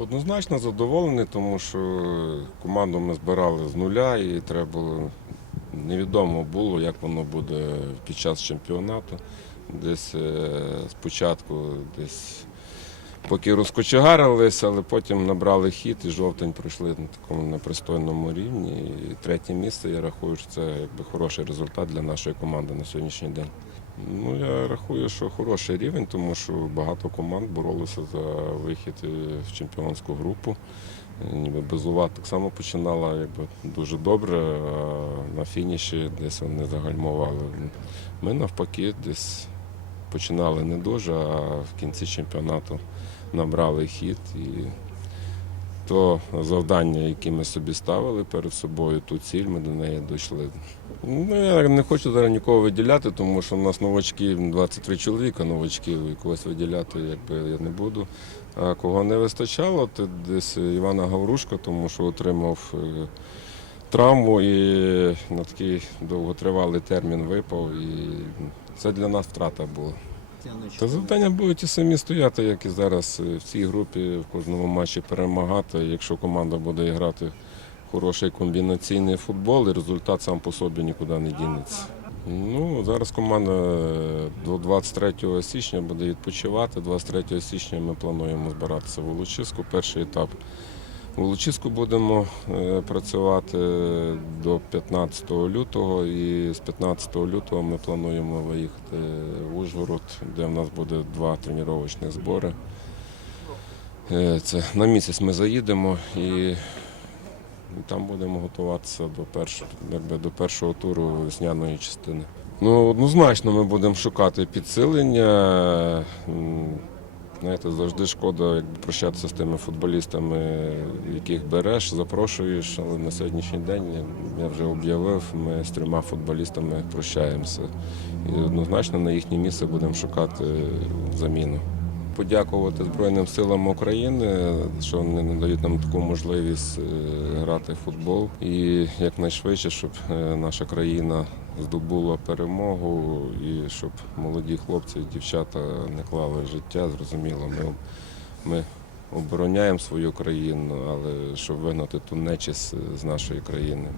Однозначно задоволений, тому що команду ми збирали з нуля і треба було невідомо було, як воно буде під час чемпіонату. Десь е, спочатку десь поки розкочегарились, але потім набрали хід і жовтень пройшли на такому непристойному рівні. І третє місце, я рахую, що це якби хороший результат для нашої команди на сьогоднішній день. Ну, я рахую, що хороший рівень, тому що багато команд боролися за вихід в чемпіонську групу. Е, Ніби Безува так само починала якби, дуже добре, а на фініші десь вони загальмували. Ми навпаки десь починали не дуже, а в кінці чемпіонату набрали хід. І то завдання, яке ми собі ставили перед собою, ту ціль, ми до неї дійшли. Ну, я не хочу зараз нікого виділяти, тому що в нас новачки 23 чоловіка, новачків і когось виділяти якби я не буду. А кого не вистачало, то десь Івана Гаврушка, тому що отримав е, травму і на такий довготривалий термін випав. І це для нас втрата була. Та завдання будуть ті самі стояти, як і зараз е, в цій групі, в кожному матчі перемагати. Якщо команда буде грати хороший комбінаційний футбол, і результат сам по собі нікуди не дінеться. Ну, зараз команда е, до 23 січня буде відпочивати. 23 січня ми плануємо збиратися в Волочиську. Перший етап в Волочиську будемо е, працювати до 15 лютого, і з 15 лютого ми плануємо виїхати в Ужгород, де в нас буде два тренувальні збори. Е, Це на місяць ми заїдемо і там будемо готуватися до першого, якби до першого туру весняної частини. Ну, однозначно, ми будемо шукати підсилення. Знаєте, завжди шкода якби, прощатися з тими футболістами, яких береш, запрошуєш. Але на сьогоднішній день я вже об'явив, ми з трьома футболістами прощаємося. І однозначно на їхнє місце будемо шукати заміну. Подякувати Збройним силам України, що вони надають нам таку можливість е, грати в футбол. І якнайшвидше, щоб е, наша країна здобула перемогу і щоб молоді хлопці і дівчата не клали життя. Зрозуміло, ми, ми обороняємо свою країну, але щоб вигнати ту нечисть з нашої країни.